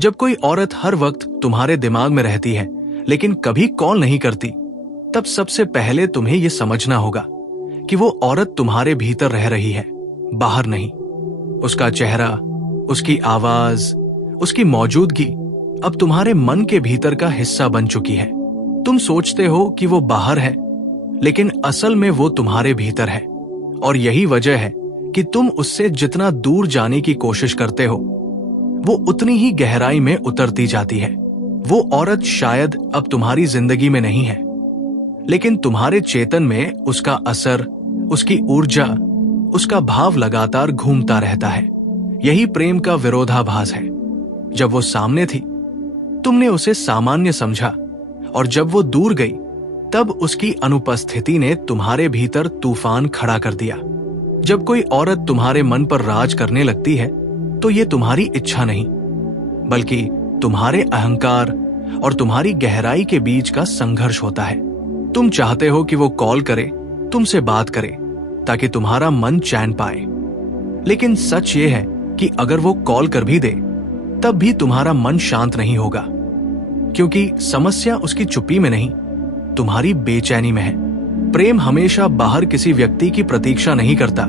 जब कोई औरत हर वक्त तुम्हारे दिमाग में रहती है लेकिन कभी कॉल नहीं करती, तब सबसे पहले तुम्हें यह समझना होगा कि वो औरत तुम्हारे भीतर रह रही है, बाहर नहीं। उसका चेहरा, उसकी आवाज, उसकी मौजूदगी अब तुम्हारे मन के भीतर का हिस्सा बन चुकी है। तुम सोचते हो कि वो बाहर है, लेकिन असल में वो तुम्हारे भीतर है। और यही वजह है कि तुम उससे जितना दूर जाने की कोशिश करते हो, वो उतनी ही गहराई में उतरती जाती है। वो औरत शायद अब तुम्हारी जिंदगी में नहीं है, लेकिन तुम्हारे चेतन में उसका असर, उसकी ऊर्जा, उसका भाव लगातार घूमता रहता है। यही प्रेम का विरोधाभास है। जब वो सामने थी, तुमने उसे सामान्य समझा, और जब वो दूर गई, तब उसकी अनुपस्थिति ने तुम्हारे भीतर तूफान खड़ा कर दिया। जब कोई औरत तुम्हारे मन पर राज करने लगती है, तो ये तुम्हारी इच्छा नहीं, बल्कि तुम्हारे अहंकार और तुम्हारी गहराई के बीच का संघर्ष होता है। तुम चाहते हो कि वो कॉल करे, तुमसे बात करे, ताकि तुम्हारा मन चैन पाए। लेकिन सच ये है कि अगर वो कॉल कर भी दे, तब भी तुम्हारा मन शांत नहीं होगा, क्योंकि समस्या उसकी चुप्पी में नहीं, तुम्हारी बेचैनी में है। प्रेम हमेशा बाहर किसी व्यक्ति की प्रतीक्षा नहीं करता।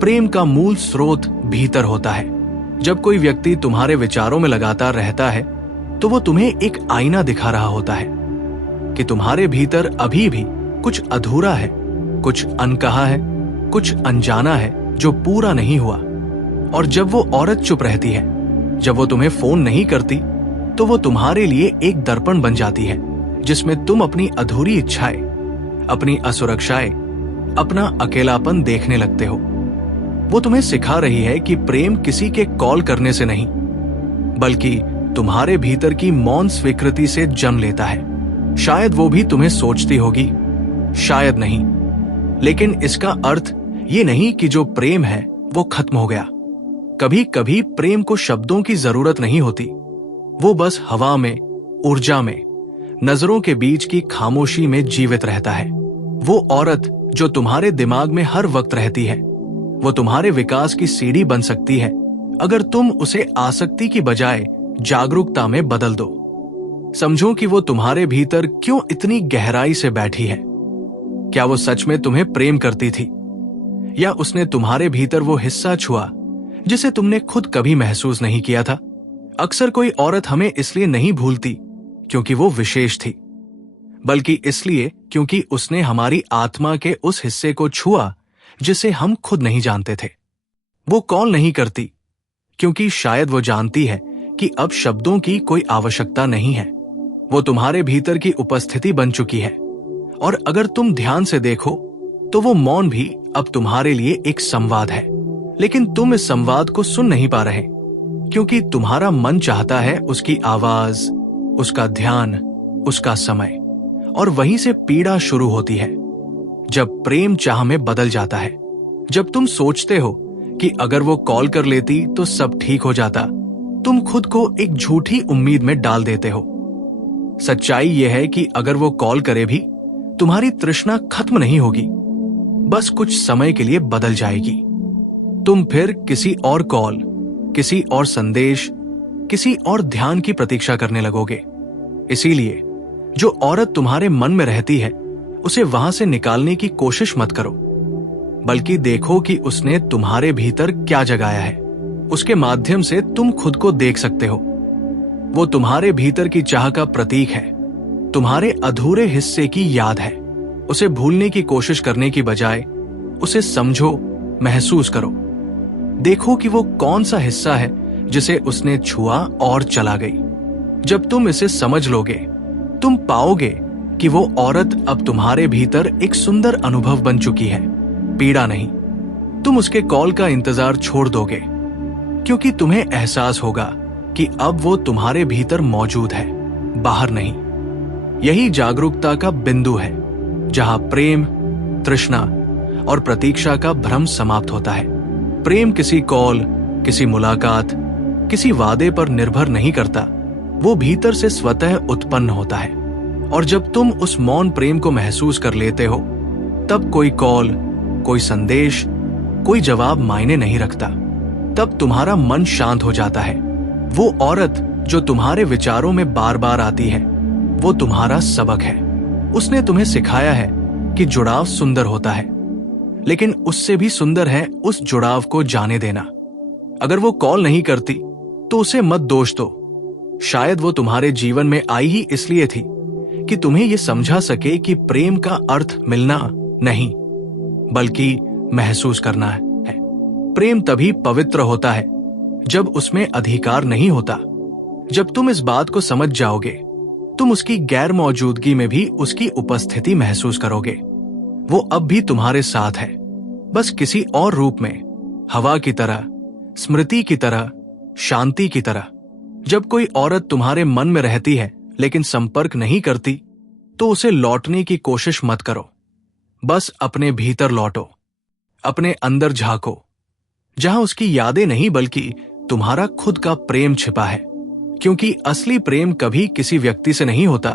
प्रेम का मूल स्रोत भीतर होता है। जब कोई व्यक्ति तुम्हारे विचारों में लगातार रहता है, तो वो तुम्हें एक आईना दिखा रहा होता है कि तुम्हारे भीतर अभी भी कुछ अधूरा है, कुछ अनकहा है, कुछ अनजाना है जो पूरा नहीं हुआ। और जब वो औरत चुप रहती है, जब वो तुम्हें फोन नहीं करती, तो वो तुम्हारे लिए एक दर्पण बन जाती है, जिसमें तुम अपनी अधूरी इच्छाएं, अपनी असुरक्षाएं, अपना अकेलापन देखने लगते हो। वो तुम्हें सिखा रही है कि प्रेम किसी के कॉल करने से नहीं, बल्कि तुम्हारे भीतर की मौन स्वीकृति से जन्म लेता है। शायद वो भी तुम्हें सोचती होगी, शायद नहीं, लेकिन इसका अर्थ ये नहीं कि जो प्रेम है वो खत्म हो गया। कभी कभी प्रेम को शब्दों की जरूरत नहीं होती, वो बस हवा में, ऊर्जा में, नजरों के बीच की खामोशी में जीवित रहता है। वो औरत जो तुम्हारे दिमाग में हर वक्त रहती है, वो तुम्हारे विकास की सीढ़ी बन सकती है, अगर तुम उसे आसक्ति की बजाय जागरूकता में बदल दो। समझो कि वो तुम्हारे भीतर क्यों इतनी गहराई से बैठी है। क्या वो सच में तुम्हें प्रेम करती थी, या उसने तुम्हारे भीतर वो हिस्सा छुआ जिसे तुमने खुद कभी महसूस नहीं किया था? अक्सर कोई औरत हमें इसलिए नहीं भूलती क्योंकि वो विशेष थी, बल्कि इसलिए क्योंकि उसने हमारी आत्मा के उस हिस्से को छुआ जिसे हम खुद नहीं जानते थे। वो कॉल नहीं करती क्योंकि शायद वो जानती है कि अब शब्दों की कोई आवश्यकता नहीं है। वो तुम्हारे भीतर की उपस्थिति बन चुकी है, और अगर तुम ध्यान से देखो तो वो मौन भी अब तुम्हारे लिए एक संवाद है। लेकिन तुम इस संवाद को सुन नहीं पा रहे, क्योंकि तुम्हारा मन चाहता है उसकी आवाज, उसका ध्यान, उसका समय। और वहीं से पीड़ा शुरू होती है, जब प्रेम चाह में बदल जाता है। जब तुम सोचते हो कि अगर वो कॉल कर लेती तो सब ठीक हो जाता, तुम खुद को एक झूठी उम्मीद में डाल देते हो। सच्चाई यह है कि अगर वो कॉल करे भी, तुम्हारी तृष्णा खत्म नहीं होगी, बस कुछ समय के लिए बदल जाएगी। तुम फिर किसी और कॉल, किसी और संदेश, किसी और ध्यान की प्रतीक्षा करने लगोगे। इसीलिए जो औरत तुम्हारे मन में रहती है, उसे वहां से निकालने की कोशिश मत करो, बल्कि देखो कि उसने तुम्हारे भीतर क्या जगाया है। उसके माध्यम से तुम खुद को देख सकते हो। वो तुम्हारे भीतर की चाह का प्रतीक है, तुम्हारे अधूरे हिस्से की याद है। उसे भूलने की कोशिश करने की बजाय उसे समझो, महसूस करो। देखो कि वो कौन सा हिस्सा है जिसे उसने छुआ और चला गई। जब तुम इसे समझ लोगे, तुम पाओगे कि वो औरत अब तुम्हारे भीतर एक सुंदर अनुभव बन चुकी है, पीड़ा नहीं। तुम उसके कॉल का इंतजार छोड़ दोगे, क्योंकि तुम्हें एहसास होगा कि अब वो तुम्हारे भीतर मौजूद है, बाहर नहीं। यही जागरूकता का बिंदु है, जहां प्रेम, तृष्णा और प्रतीक्षा का भ्रम समाप्त होता है। प्रेम किसी कॉल, किसी मुलाकात, किसी वादे पर निर्भर नहीं करता। वो भीतर से स्वतः उत्पन्न होता है। और जब तुम उस मौन प्रेम को महसूस कर लेते हो, तब कोई कॉल, कोई संदेश, कोई जवाब मायने नहीं रखता। तब तुम्हारा मन शांत हो जाता है। वो औरत जो तुम्हारे विचारों में बार बार आती है, वो तुम्हारा सबक है। उसने तुम्हें सिखाया है कि जुड़ाव सुंदर होता है, लेकिन उससे भी सुंदर है उस जुड़ाव को जाने देना। अगर वो कॉल नहीं करती तो उसे मत दोष दो। शायद वो तुम्हारे जीवन में आई ही इसलिए थी कि तुम्हें ये समझा सके कि प्रेम का अर्थ मिलना नहीं, बल्कि महसूस करना है। प्रेम तभी पवित्र होता है जब उसमें अधिकार नहीं होता। जब तुम इस बात को समझ जाओगे, तुम उसकी गैर मौजूदगी में भी उसकी उपस्थिति महसूस करोगे। वो अब भी तुम्हारे साथ है, बस किसी और रूप में, हवा की तरह, स्मृति की तरह, शांति की तरह। जब कोई औरत तुम्हारे मन में रहती है लेकिन संपर्क नहीं करती, तो उसे लौटने की कोशिश मत करो। बस अपने भीतर लौटो, अपने अंदर झांको, जहां उसकी यादें नहीं बल्कि तुम्हारा खुद का प्रेम छिपा है। क्योंकि असली प्रेम कभी किसी व्यक्ति से नहीं होता,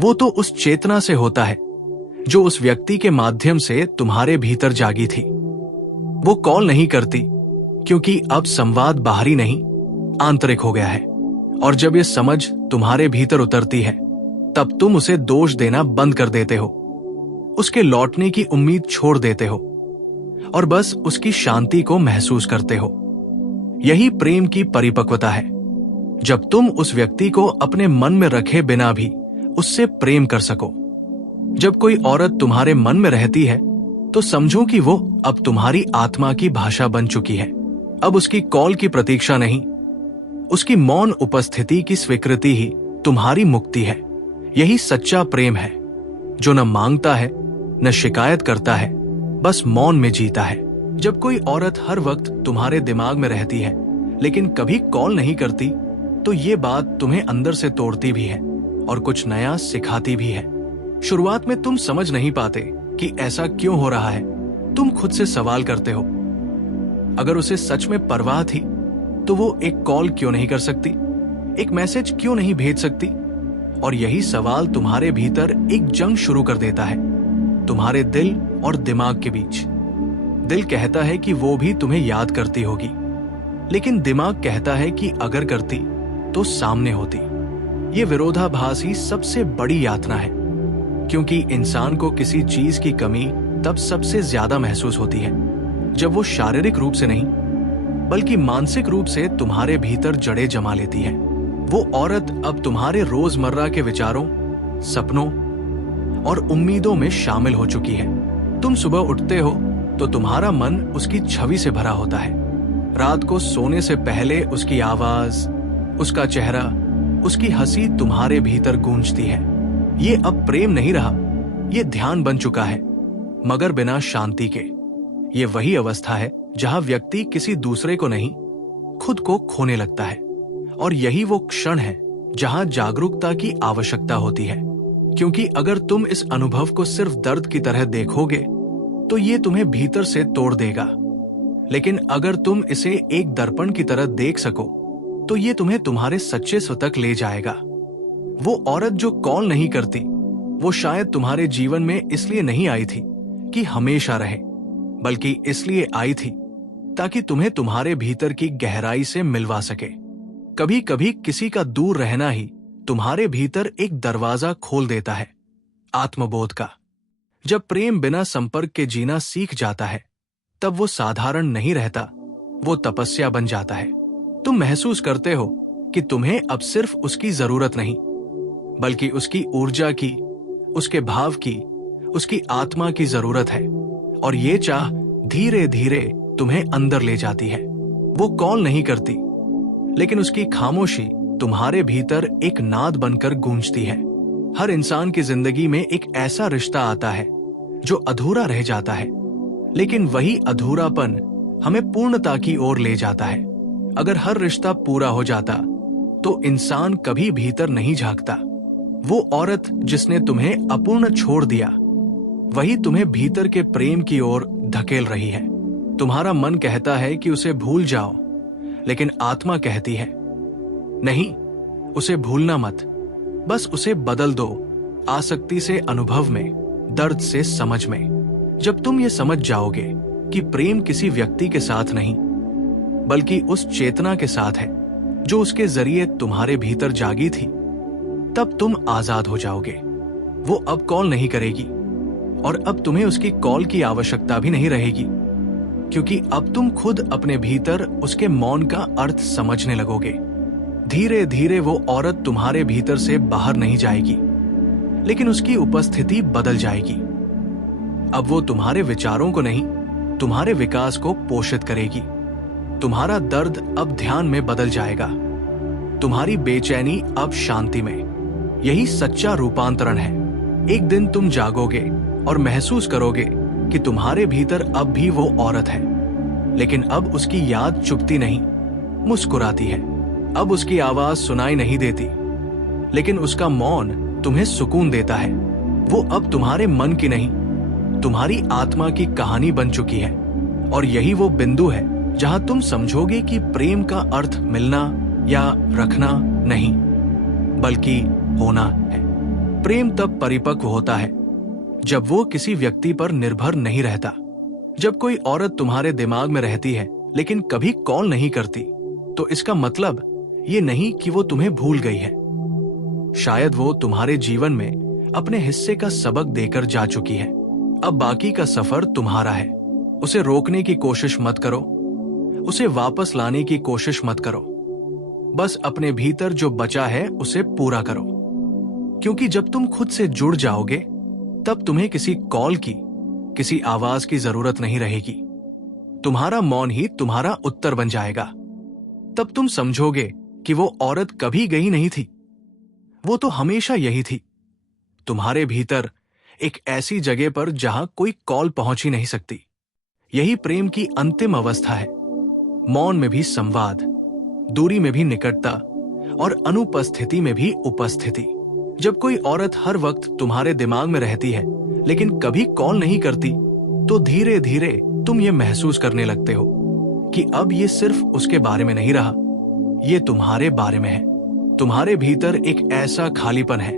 वो तो उस चेतना से होता है जो उस व्यक्ति के माध्यम से तुम्हारे भीतर जागी थी। वो कॉल नहीं करती क्योंकि अब संवाद बाहरी नहीं, आंतरिक हो गया है। और जब ये समझ तुम्हारे भीतर उतरती है, तब तुम उसे दोष देना बंद कर देते हो, उसके लौटने की उम्मीद छोड़ देते हो और बस उसकी शांति को महसूस करते हो। यही प्रेम की परिपक्वता है, जब तुम उस व्यक्ति को अपने मन में रखे बिना भी उससे प्रेम कर सको। जब कोई औरत तुम्हारे मन में रहती है, तो समझो कि वो अब तुम्हारी आत्मा की भाषा बन चुकी है। अब उसकी कॉल की प्रतीक्षा नहीं, उसकी मौन उपस्थिति की स्वीकृति ही तुम्हारी मुक्ति है। यही सच्चा प्रेम है, जो न मांगता है, न शिकायत करता है, बस मौन में जीता है। जब कोई औरत हर वक्त तुम्हारे दिमाग में रहती है लेकिन कभी कॉल नहीं करती, तो ये बात तुम्हें अंदर से तोड़ती भी है और कुछ नया सिखाती भी है। शुरुआत में तुम समझ नहीं पाते कि ऐसा क्यों हो रहा है। तुम खुद से सवाल करते हो, अगर उसे सच में परवाह थी तो वो एक कॉल क्यों नहीं कर सकती, एक मैसेज क्यों नहीं भेज सकती। और यही सवाल तुम्हारे भीतर एक जंग शुरू कर देता है, तुम्हारे दिल और दिमाग के बीच। दिल कहता है कि वो भी तुम्हें याद करती होगी, लेकिन दिमाग कहता है कि अगर करती तो सामने होती। ये विरोधाभास ही सबसे बड़ी यातना है, क्योंकि इंसान को किसी चीज की कमी तब सबसे ज्यादा महसूस होती है जब वो शारीरिक रूप से नहीं बल्कि मानसिक रूप से तुम्हारे भीतर जड़ें जमा लेती है। वो औरत अब तुम्हारे रोजमर्रा के विचारों, सपनों और उम्मीदों में शामिल हो चुकी है। तुम सुबह उठते हो तो तुम्हारा मन उसकी छवि से भरा होता है। रात को सोने से पहले उसकी आवाज, उसका चेहरा, उसकी हंसी तुम्हारे भीतर गूंजती है। ये अब प्रेम नहीं रहा, ये ध्यान बन चुका है, मगर बिना शांति के। ये वही अवस्था है जहां व्यक्ति किसी दूसरे को नहीं, खुद को खोने लगता है। और यही वो क्षण है जहां जागरूकता की आवश्यकता होती है, क्योंकि अगर तुम इस अनुभव को सिर्फ दर्द की तरह देखोगे तो ये तुम्हें भीतर से तोड़ देगा। लेकिन अगर तुम इसे एक दर्पण की तरह देख सको तो ये तुम्हें तुम्हारे सच्चे स्व तक ले जाएगा। वो औरत जो कॉल नहीं करती, वो शायद तुम्हारे जीवन में इसलिए नहीं आई थी कि हमेशा रहे, बल्कि इसलिए आई थी ताकि तुम्हें तुम्हारे भीतर की गहराई से मिलवा सके। कभी कभी किसी का दूर रहना ही तुम्हारे भीतर एक दरवाजा खोल देता है, आत्मबोध का। जब प्रेम बिना संपर्क के जीना सीख जाता है, तब वो साधारण नहीं रहता, वो तपस्या बन जाता है। तुम महसूस करते हो कि तुम्हें अब सिर्फ उसकी जरूरत नहीं, बल्कि उसकी ऊर्जा की, उसके भाव की, उसकी आत्मा की जरूरत है। और ये चाह धीरे धीरे तुम्हें अंदर ले जाती है। वो कॉल नहीं करती, लेकिन उसकी खामोशी तुम्हारे भीतर एक नाद बनकर गूंजती है। हर इंसान की जिंदगी में एक ऐसा रिश्ता आता है जो अधूरा रह जाता है, लेकिन वही अधूरापन हमें पूर्णता की ओर ले जाता है। अगर हर रिश्ता पूरा हो जाता तो इंसान कभी भीतर नहीं झांकता। वो औरत जिसने तुम्हें अपूर्ण छोड़ दिया, वही तुम्हें भीतर के प्रेम की ओर धकेल रही है। तुम्हारा मन कहता है कि उसे भूल जाओ, लेकिन आत्मा कहती है नहीं, उसे भूलना मत, बस उसे बदल दो, आसक्ति से अनुभव में, दर्द से समझ में। जब तुम ये समझ जाओगे कि प्रेम किसी व्यक्ति के साथ नहीं, बल्कि उस चेतना के साथ है जो उसके जरिए तुम्हारे भीतर जागी थी, तब तुम आजाद हो जाओगे। वो अब कॉल नहीं करेगी और अब तुम्हें उसकी कॉल की आवश्यकता भी नहीं रहेगी, क्योंकि अब तुम खुद अपने भीतर उसके मौन का अर्थ समझने लगोगे। धीरे धीरे वो औरत तुम्हारे भीतर से बाहर नहीं जाएगी, लेकिन उसकी उपस्थिति बदल जाएगी। अब वो तुम्हारे विचारों को नहीं, तुम्हारे विकास को पोषित करेगी। तुम्हारा दर्द अब ध्यान में बदल जाएगा, तुम्हारी बेचैनी अब शांति में। यही सच्चा रूपांतरण है। एक दिन तुम जागोगे और महसूस करोगे कि तुम्हारे भीतर अब भी वो औरत है, लेकिन अब उसकी याद चुपती नहीं, मुस्कुराती है। अब उसकी आवाज सुनाई नहीं देती, लेकिन उसका मौन तुम्हें सुकून देता है। वो अब तुम्हारे मन की नहीं, तुम्हारी आत्मा की कहानी बन चुकी है। और यही वो बिंदु है जहां तुम समझोगे कि प्रेम का अर्थ मिलना या रखना नहीं, बल्कि होना है। प्रेम तब परिपक्व होता है जब वो किसी व्यक्ति पर निर्भर नहीं रहता। जब कोई औरत तुम्हारे दिमाग में रहती है लेकिन कभी कॉल नहीं करती, तो इसका मतलब ये नहीं कि वो तुम्हें भूल गई है। शायद वो तुम्हारे जीवन में अपने हिस्से का सबक देकर जा चुकी है। अब बाकी का सफर तुम्हारा है। उसे रोकने की कोशिश मत करो, उसे वापस लाने की कोशिश मत करो। बस अपने भीतर जो बचा है उसे पूरा करो, क्योंकि जब तुम खुद से जुड़ जाओगे, तब तुम्हें किसी कॉल की, किसी आवाज की जरूरत नहीं रहेगी। तुम्हारा मौन ही तुम्हारा उत्तर बन जाएगा। तब तुम समझोगे कि वो औरत कभी गई नहीं थी, वो तो हमेशा यही थी, तुम्हारे भीतर, एक ऐसी जगह पर जहां कोई कॉल पहुंच ही नहीं सकती। यही प्रेम की अंतिम अवस्था है। मौन में भी संवाद, दूरी में भी निकटता और अनुपस्थिति में भी उपस्थिति। जब कोई औरत हर वक्त तुम्हारे दिमाग में रहती है लेकिन कभी कॉल नहीं करती, तो धीरे धीरे तुम ये महसूस करने लगते हो कि अब ये सिर्फ उसके बारे में नहीं रहा, ये तुम्हारे बारे में है। तुम्हारे भीतर एक ऐसा खालीपन है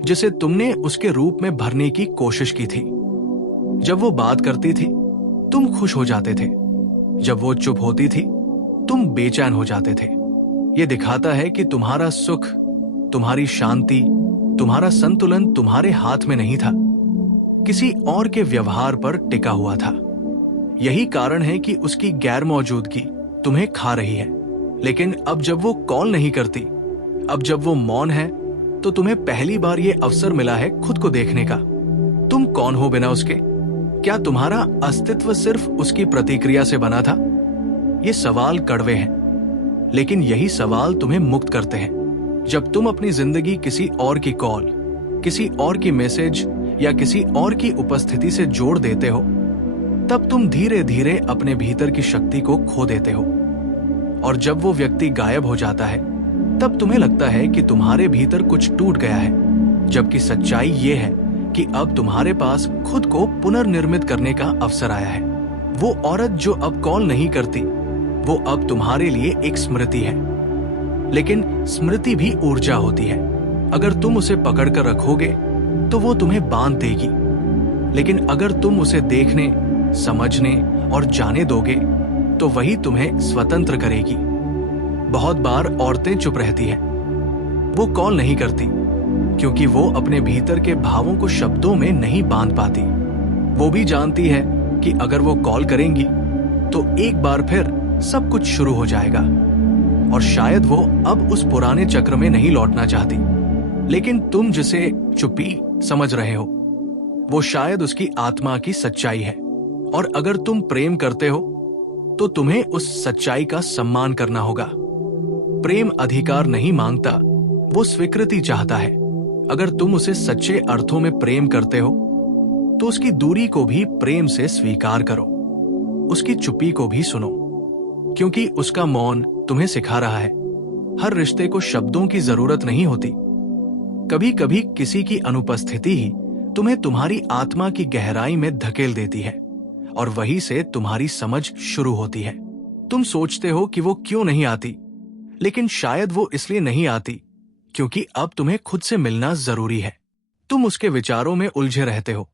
जिसे तुमने उसके रूप में भरने की कोशिश की थी। जब वो बात करती थी, तुम खुश हो जाते थे। जब वो चुप होती थी, तुम बेचैन हो जाते थे। ये दिखाता है कि तुम्हारा सुख, तुम्हारी शांति, तुम्हारा संतुलन तुम्हारे हाथ में नहीं था, किसी और के व्यवहार पर टिका हुआ था। यही कारण है कि उसकी गैर मौजूदगी तुम्हें खा रही है। लेकिन अब जब वो कॉल नहीं करती, अब जब वो मौन है, तो तुम्हें पहली बार ये अवसर मिला है खुद को देखने का। तुम कौन हो बिना उसके? क्या तुम्हारा अस्तित्व सिर्फ उसकी प्रतिक्रिया से बना था? ये सवाल कड़वे हैं, लेकिन यही सवाल तुम्हें मुक्त करते हैं। जब तुम अपनी जिंदगी किसी और की कॉल, किसी और की मैसेज या किसी और की उपस्थिति से जोड़ देते हो, तब तुम धीरे धीरे अपने भीतर की शक्ति को खो देते हो। और जब वो व्यक्ति गायब हो जाता है, तब तुम्हें लगता है कि तुम्हारे भीतर कुछ टूट गया है, जबकि सच्चाई ये है कि अब तुम्हारे पास खुद को पुनर्निर्मित करने का अवसर आया है। वो औरत जो अब कॉल नहीं करती, वो अब तुम्हारे लिए एक स्मृति है। लेकिन स्मृति भी ऊर्जा होती है। अगर तुम उसे पकड़कर रखोगे तो वो तुम्हें बांध देगी, लेकिन अगर तुम उसे देखने, समझने और जाने दोगे तो वही तुम्हें स्वतंत्र करेगी। बहुत बार औरतें चुप रहती हैं, वो कॉल नहीं करती, क्योंकि वो अपने भीतर के भावों को शब्दों में नहीं बांध पाती। वो भी जानती है कि अगर वो कॉल करेंगी तो एक बार फिर सब कुछ शुरू हो जाएगा, और शायद वो अब उस पुराने चक्र में नहीं लौटना चाहती। लेकिन तुम जिसे चुप्पी समझ रहे हो, वो शायद उसकी आत्मा की सच्चाई है। और अगर तुम प्रेम करते हो तो तुम्हें उस सच्चाई का सम्मान करना होगा। प्रेम अधिकार नहीं मांगता, वो स्वीकृति चाहता है। अगर तुम उसे सच्चे अर्थों में प्रेम करते हो तो उसकी दूरी को भी प्रेम से स्वीकार करो, उसकी चुप्पी को भी सुनो, क्योंकि उसका मौन तुम्हें सिखा रहा है हर रिश्ते को शब्दों की जरूरत नहीं होती। कभी कभी किसी की अनुपस्थिति ही तुम्हें तुम्हारी आत्मा की गहराई में धकेल देती है, और वहीं से तुम्हारी समझ शुरू होती है। तुम सोचते हो कि वो क्यों नहीं आती, लेकिन शायद वो इसलिए नहीं आती क्योंकि अब तुम्हें खुद से मिलना जरूरी है। तुम उसके विचारों में उलझे रहते हो,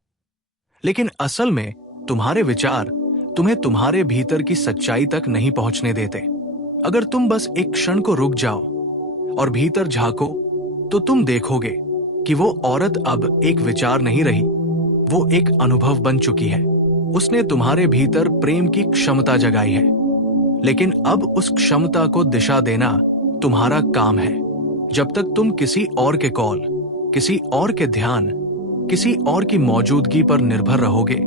लेकिन असल में तुम्हारे विचार तुम्हें तुम्हारे भीतर की सच्चाई तक नहीं पहुंचने देते। अगर तुम बस एक क्षण को रुक जाओ और भीतर झांको तो तुम देखोगे कि वो औरत अब एक विचार नहीं रही, वो एक अनुभव बन चुकी है। उसने तुम्हारे भीतर प्रेम की क्षमता जगाई है, लेकिन अब उस क्षमता को दिशा देना तुम्हारा काम है। जब तक तुम किसी और के कॉल, किसी और के ध्यान, किसी और की मौजूदगी पर निर्भर रहोगे,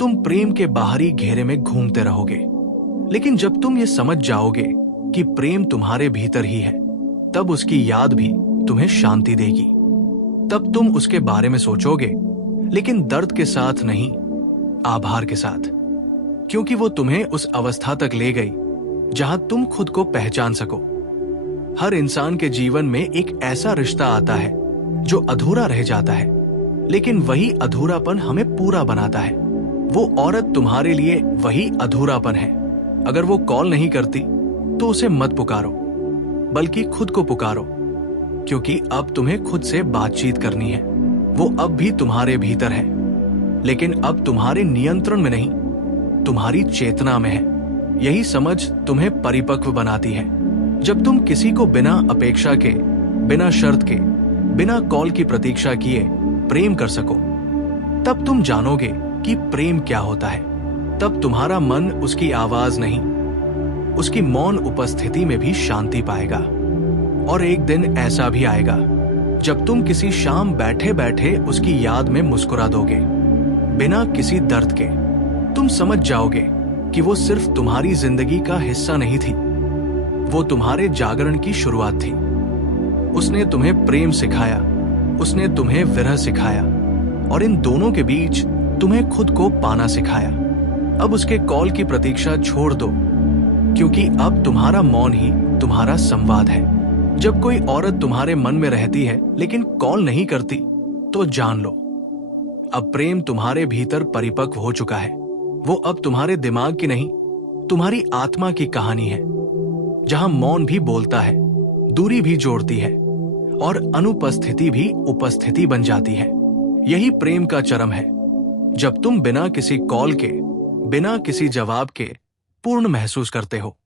तुम प्रेम के बाहरी घेरे में घूमते रहोगे। लेकिन जब तुम ये समझ जाओगे कि प्रेम तुम्हारे भीतर ही है, तब उसकी याद भी तुम्हें शांति देगी। तब तुम उसके बारे में सोचोगे, लेकिन दर्द के साथ नहीं, आभार के साथ, क्योंकि वो तुम्हें उस अवस्था तक ले गई जहां तुम खुद को पहचान सको। हर इंसान के जीवन में एक ऐसा रिश्ता आता है जो अधूरा रह जाता है, लेकिन वही अधूरापन हमें पूरा बनाता है। वो औरत तुम्हारे लिए वही अधूरापन है। अगर वो कॉल नहीं करती तो उसे मत पुकारो, बल्कि खुद को पुकारो, क्योंकि अब तुम्हें खुद से बातचीत करनी है। वो अब भी तुम्हारे भीतर है, लेकिन अब तुम्हारे नियंत्रण में नहीं, तुम्हारी चेतना में है। यही समझ तुम्हें परिपक्व बनाती है। जब तुम किसी को बिना अपेक्षा के, बिना शर्त के, बिना कॉल की प्रतीक्षा किए प्रेम कर सको, तब तुम जानोगे कि प्रेम क्या होता है। तब तुम्हारा मन उसकी आवाज नहीं, उसकी मौन उपस्थिति में भी शांति पाएगा। और एक दिन ऐसा भी आएगा जब तुम किसी शाम बैठे बैठे उसकी याद में मुस्कुरा दोगे, बिना किसी दर्द के। तुम समझ जाओगे कि वो सिर्फ तुम्हारी जिंदगी का हिस्सा नहीं थी, वो तुम्हारे जागरण की शुरुआत थी। उसने तुम्हें प्रेम सिखाया, उसने तुम्हें विरह सिखाया, और इन दोनों के बीच तुम्हें खुद को पाना सिखाया। अब उसके कॉल की प्रतीक्षा छोड़ दो, क्योंकि अब तुम्हारा मौन ही तुम्हारा संवाद है। जब कोई औरत तुम्हारे मन में रहती है लेकिन कॉल नहीं करती, तो जान लो अब प्रेम तुम्हारे भीतर परिपक्व हो चुका है। वो अब तुम्हारे दिमाग की नहीं, तुम्हारी आत्मा की कहानी है, जहां मौन भी बोलता है, दूरी भी जोड़ती है, और अनुपस्थिति भी उपस्थिति बन जाती है। यही प्रेम का चरम है, जब तुम बिना किसी कॉल के, बिना किसी जवाब के पूर्ण महसूस करते हो।